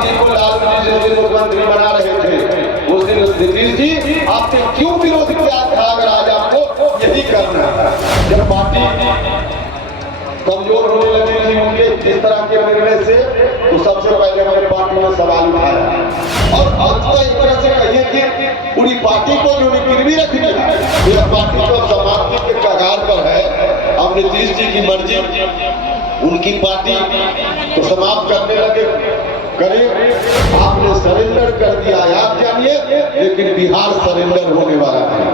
जी को लालू जी जिस दिन मुख्यमंत्री बना रहे थे उस दिन नीतीश जी आपने क्यों विरोध किया था? अगर आज आपको यही करना था, जब पार्टी कमजोर होने लगी थी उनके जिस तरह के निर्णय से, तो सबसे पहले हमारे पार्टी ने सवाल उठाया और अंततः एक तरह से कहिए कि पूरी पार्टी को जो गिरवी रख दिया, यह पार्टी तो समाप्ति के कगार पर है। अब नीतीश जी की मर्जी, उनकी पार्टी तो समाप्त करने लगे करे, आपने सरेंडर कर दिया आप जानिए, लेकिन बिहार सरेंडर होने वाला है।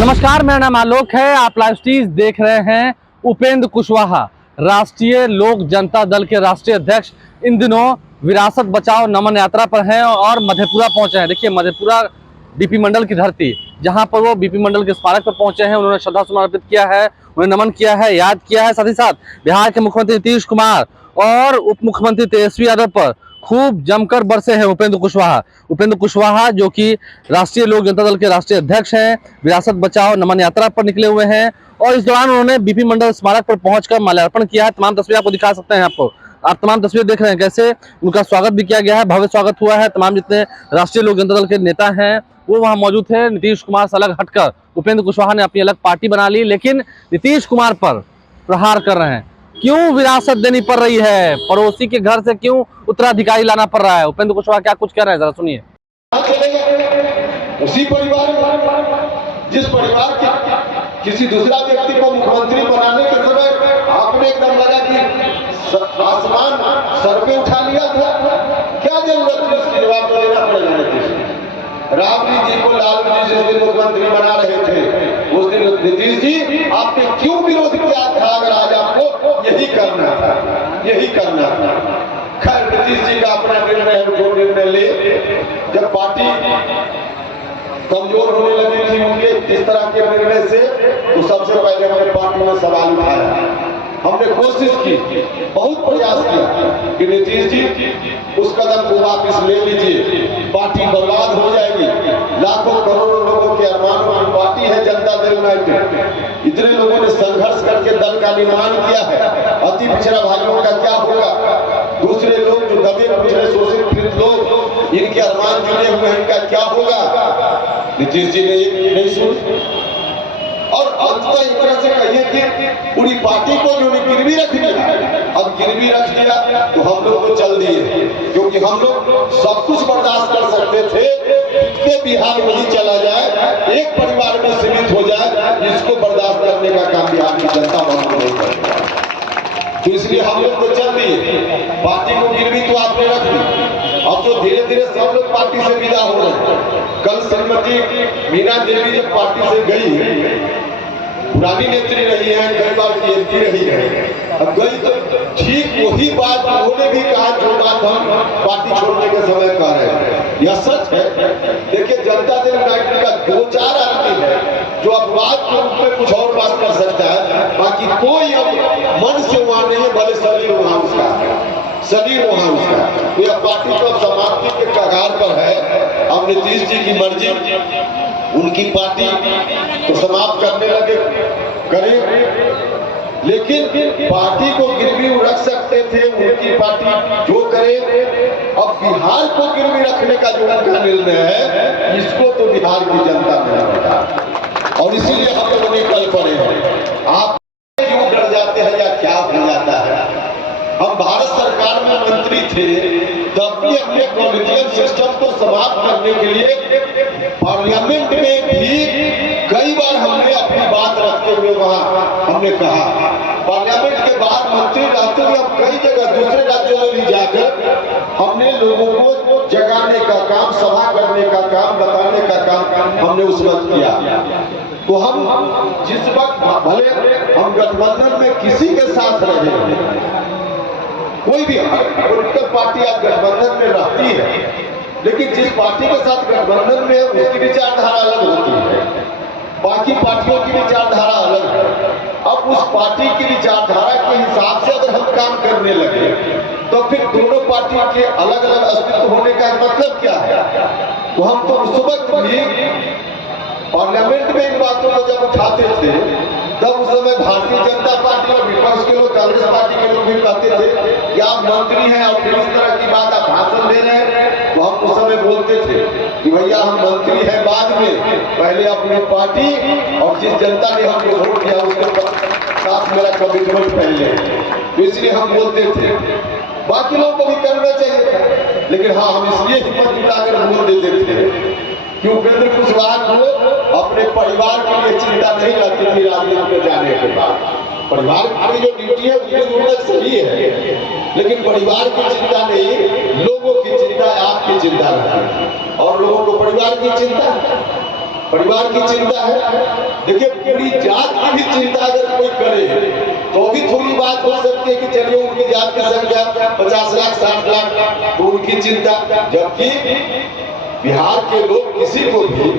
नमस्कार, मेरा नाम आलोक है। आप लाइव स्ट्रीम देख रहे हैं। उपेंद्र कुशवाहा राष्ट्रीय लोक जनता दल के राष्ट्रीय अध्यक्ष इन दिनों विरासत बचाओ नमन यात्रा पर हैं और मधेपुरा पहुंचे हैं। देखिए, मधेपुरा बीपी मंडल की धरती, जहां पर वो बीपी मंडल के स्मारक पर पहुंचे हैं। उन्होंने श्रद्धा सुमन अर्पित किया है, उन्हें नमन किया है, याद किया है। साथ ही साथ बिहार के मुख्यमंत्री नीतीश कुमार और उप मुख्यमंत्री तेजस्वी यादव पर खूब जमकर बरसे हैं उपेंद्र कुशवाहा। उपेंद्र कुशवाहा जो कि राष्ट्रीय लोक जनता दल के राष्ट्रीय अध्यक्ष हैं, विरासत बचाओ नमन यात्रा पर निकले हुए हैं और इस दौरान उन्होंने बीपी मंडल स्मारक पर पहुंचकर माल्यार्पण किया है। तमाम तस्वीरें आपको दिखा सकते हैं। आप तमाम तस्वीरें देख रहे हैं कैसे उनका स्वागत भी किया गया है, भव्य स्वागत हुआ है। तमाम जितने राष्ट्रीय लोक जनता दल के नेता हैं वो वहां मौजूद थे। नीतीश कुमार से अलग हटकर उपेंद्र कुशवाहा ने अपनी अलग पार्टी बना ली, लेकिन नीतीश कुमार पर प्रहार कर रहे हैं। क्यों विरासत देनी पड़ रही है? पड़ोसी के घर से क्यों उत्तराधिकारी लाना पड़ रहा है? उपेंद्र कुशवाहा क्या कुछ कह रहे हैं, जरा सुनिए। उसी परिवार में जिस परिवार के किसी दूसरा व्यक्ति को मुख्यमंत्री बनाने के समय आपने एकदम लगा कि आसमान सर पे उठा लिया था, क्या जरूरत है इसकी जवाब तो देना पड़ेगा नीतीश। राबड़ी जी को लालू जी जिस दिन मुख्यमंत्री बना रहे थे उस दिन नीतीश जी आपने क्यों विरोध किया था? अगर आज आपको यही करना था, यही करना था। खैर, नीतीश जी का अपना निर्णय है, जो निर्णय ले। जब पार्टी कमजोर होने लगी थी उनके इस तरह के निर्णय से, तो सबसे पहले हमारे पार्टी ने सवाल उठाया। हमने कोशिश की, बहुत प्रयास किया कि नीतीश जी उस कदम को वापस ले लीजिए, पार्टी बर्बाद हो जाएगी। लाखों करोड़ों लोगों के अरमानों की पार्टी है जनता दल यूनाइटेड। इतने लोगों ने संघर्ष करके दल का निर्माण किया है। अति पिछड़ा भाइयों का क्या होगा? दूसरे लोग जो दबे पिछड़े शोषित पीड़ित लोग, इनके अरमान जुड़े हुए हैं, इनका क्या होगा? नीतीश जी ने ये नहीं सुनी और अंततः एक तरह से कहिए कि पूरी पार्टी को जो गिरवी रख दिया। अब गिरवी रख दिया तो हम लोग तो चल दिए, क्योंकि हम लोग सब कुछ बर्दाश्त कर सकते थे कि बिहार में ही चला जाए, एक परिवार में सीमित हो जाए। इसको बर्दाश्त करने का काम बिहार की जनता बंद नहीं करेगी, तो इसलिए हम लोग तो चल दिए। पार्टी को गिरवी तो आपने रख दी, अब तो धीरे धीरे सब लोग पार्टी से विदा हो रहे हैं। कल श्रीमती मीना देवी जब पार्टी से गई, पुरानी नेत्री रही है, कई बार की एमपी रही है, अब गई तो ठीक वही बात उन्होंने भी कहा जो बात हम पार्टी छोड़ने के समय कह रहे हैं। यह सच है। देखिए, जनता दल यूनाइटेड का 2-4 आदमी है जो अपवाद के रूप में कुछ और बात कर सकता है, बाकी कोई अब मन से वहां नहीं है, भले शरीर वहां उसका है, शरीर वहां उसका। तो यह पार्टी तो समाप्ति के कगार पर है। अब नीतीश जी की मर्जी, उनकी पार्टी तो समाप्त करने लगे करे, लेकिन पार्टी को गिरवी रख सकते थे, उनकी पार्टी जो करे। अब बिहार को गिरवी रखने का जो उनका निर्णय है, इसको तो बिहार की जनता ने बताया और इसीलिए हम लोग निकल पड़े हैं। आप क्यों डर जाते हैं या क्या हो जाता है? हम भारत सरकार में मंत्री थे, तब भी अपने कॉलोनियल सिस्टम को समाप्त करने के लिए पार्लियामेंट में भी कई बार हमने अपनी बात रखते हुए वहां हमने कहा। पार्लियामेंट के बाहर मंत्री रहते हुए हम कई जगह दूसरे राज्यों में भी जाकर हमने लोगों को जगाने का काम, सभा करने का काम, बताने का काम हमने उस वक्त किया। तो हम जिस वक्त भले हम गठबंधन में किसी के साथ रहे, कोई भी पॉलिटिकल पार्टी आप गठबंधन में रहती है, लेकिन जिस पार्टी के साथ गठबंधन में उसकी विचारधारा अलग होती है, बाकी पार्टियों की विचारधारा अलग है। अब उस पार्टी की विचारधारा के हिसाब से अगर हम काम करने लगे, तो फिर दोनों पार्टियों के अलग अलग अस्तित्व होने का मतलब क्या है? तो हम तो उस वक्त भी पार्लियामेंट में इन बातों को जब उठाते थे, तब उस समय भारतीय जनता पार्टी और विपक्ष के लोग, कांग्रेस पार्टी के लोग भी कहते थे कि आप मंत्री हैं और फिर इस तरह की बात आप भाषण दे रहे हैं, उस समय बोलते थे कि भैया हम मंत्री हैं बाद में, पहले अपनी पार्टी और जिस जनता ने हमको वोट दिया उसके साथ मेरा कमिटमेंट पहले, तो इसलिए हम बोलते थे। बाकी लोगों को भी करना चाहिए, लेकिन हाँ हम इसलिए हिम्मत जुटाकर वोट देते थे कि उपेंद्र कुशवाहा को अपने परिवार के लिए चिंता नहीं लगती थी राजनीति में जाने के बाद। परिवार की जो ड्यूटी है उसमें दूर तक सही है, लेकिन परिवार की चिंता नहीं, लोगों की चिंता है, आपकी चिंता है। और लोगों को परिवार की चिंता है, परिवार की चिंता है। देखिए पूरी जात की भी चिंता अगर कोई करे तो भी थोड़ी बात हो सकती है कि चलिए उनकी जात की संख्या 50 लाख 60 लाख तो उनकी चिंता, जबकि बिहार के लोग किसी को भी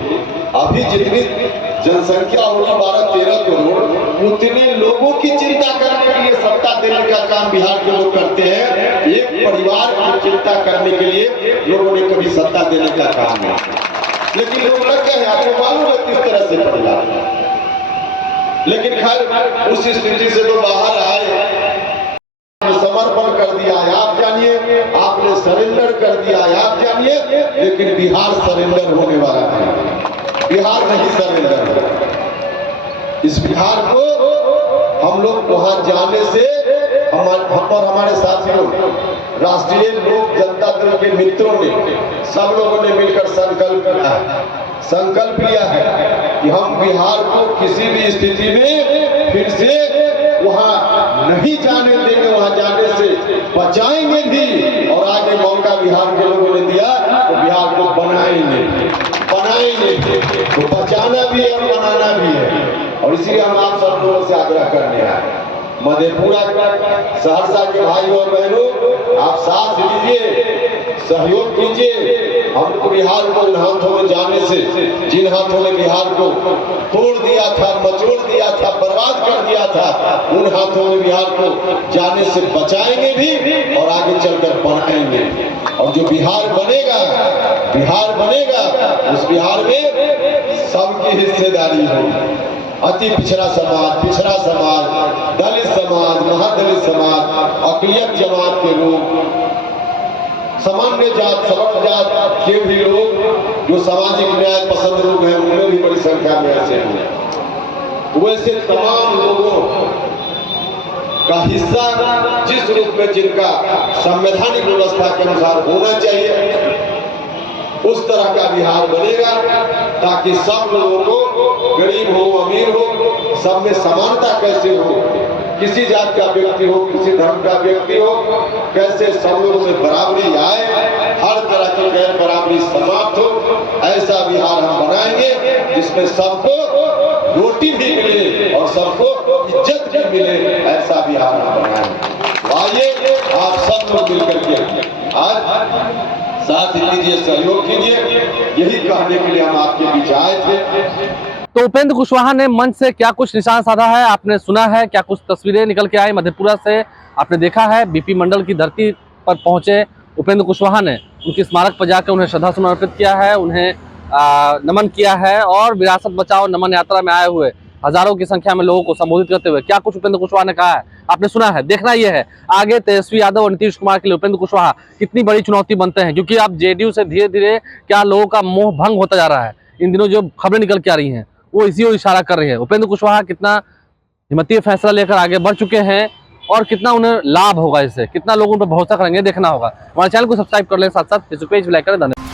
अभी जितनी जनसंख्या होगी 12-13 करोड़, उतने लोगों की चिंता करने के लिए सत्ता देने का काम बिहार के लोग करते हैं। एक परिवार की चिंता करने के लिए लोगों ने कभी सत्ता देने का काम नहीं किया, लेकिन लोग लग गए। आपको मालूम है किस तरह से परिवार, लेकिन खैर उस स्थिति से तो बाहर आए, समर्पण कर दिया है आप जानिए, आपने सरेंडर कर दिया है आप जानिए, लेकिन बिहार सरेंडर होने वाला नहीं, बिहार नहीं सरेंडर होगा। इस बिहार को हम लोग वहां जाने से हम और हमारे साथियों, राष्ट्रीय लोक जनता दल के मित्रों ने, सब लोगों ने मिलकर संकल्प लिया है कि हम बिहार को किसी भी स्थिति में फिर से वहां नहीं जाने देंगे, वहां जाने से बचाएंगे भी, और आगे मौका बिहार के लोगों ने दिया तो बिहार को बनाएंगे, तो बचाना भी है और बनाना भी है। और इसीलिए हम आप सब लोगों से आग्रह करने आए, मधेपुरा सहरसा के भाई और बहनों, आप साथ दीजिए, सहयोग कीजिए। हमको बिहार को उन हाथों में जाने से, जिन हाथों ने बिहार को तोड़ दिया था, मचोड़ दिया था, बर्बाद कर दिया था, उन हाथों में बिहार को जाने से बचाएंगे भी और आगे चलकर बनाएंगे। और जो बिहार बनेगा, उस बिहार में सबकी हिस्सेदारी होगी। अति पिछड़ा समाज, दलित समाज, महादलित समाज, अकलियत जमात के लोग, सामान्य जात, सवर्ण जात के भी लोग, जो सामाजिक न्याय पसंद लोग हैं, उनमें भी बड़ी संख्या में ऐसे लोग, वैसे तमाम लोगों का हिस्सा जिस रूप में जिनका संवैधानिक व्यवस्था के अनुसार होना चाहिए, उस तरह का बिहार बनेगा, ताकि सब लोगों को, गरीब हो अमीर हो, सब में समानता कैसे हो, किसी जात का व्यक्ति हो, किसी धर्म का व्यक्ति हो, कैसे सब लोगों में बराबरी आए, हर तरह की गैर बराबरी समाप्त हो, ऐसा बिहार हम बनाएंगे जिसमें सबको रोटी भी मिले और सबको इज्जत भी मिले, ऐसा बिहार हम बनाएंगे। आइए आप सब लोग मिलकर के आज साथ लीजिए, सहयोग कीजिए, यही कहने के लिए हम आपके बीच आए थे। तो उपेंद्र कुशवाहा ने मंच से क्या कुछ निशान साधा है, आपने सुना है, क्या कुछ तस्वीरें निकल के आई मधेपुरा से, आपने देखा है। बीपी मंडल की धरती पर पहुंचे उपेंद्र कुशवाहा ने उनकी स्मारक पर जाकर उन्हें श्रद्धासुमन अर्पित किया है, उन्हें नमन किया है, और विरासत बचाओ नमन यात्रा में आए हुए हजारों की संख्या में लोगों को संबोधित करते हुए क्या कुछ उपेंद्र कुशवाहा ने कहा है आपने सुना है। देखना यह है आगे तेजस्वी यादव और नीतीश कुमार के लिए उपेंद्र कुशवाहा कितनी बड़ी चुनौती बनते हैं, क्योंकि अब जेडीयू से धीरे धीरे क्या लोगों का मोह भंग होता जा रहा है। इन दिनों जो खबरें निकल के आ रही हैं वो इसी को इशारा कर रही है। उपेंद्र कुशवाहा कितना हिम्मती फैसला लेकर आगे बढ़ चुके हैं और कितना उन्हें लाभ होगा, इससे कितना लोग उन पर भरोसा करेंगे, देखना होगा। हमारे चैनल को सब्सक्राइब कर लें, साथ साथ फेसबुक पेज भी लाइक करें। धन्यवाद।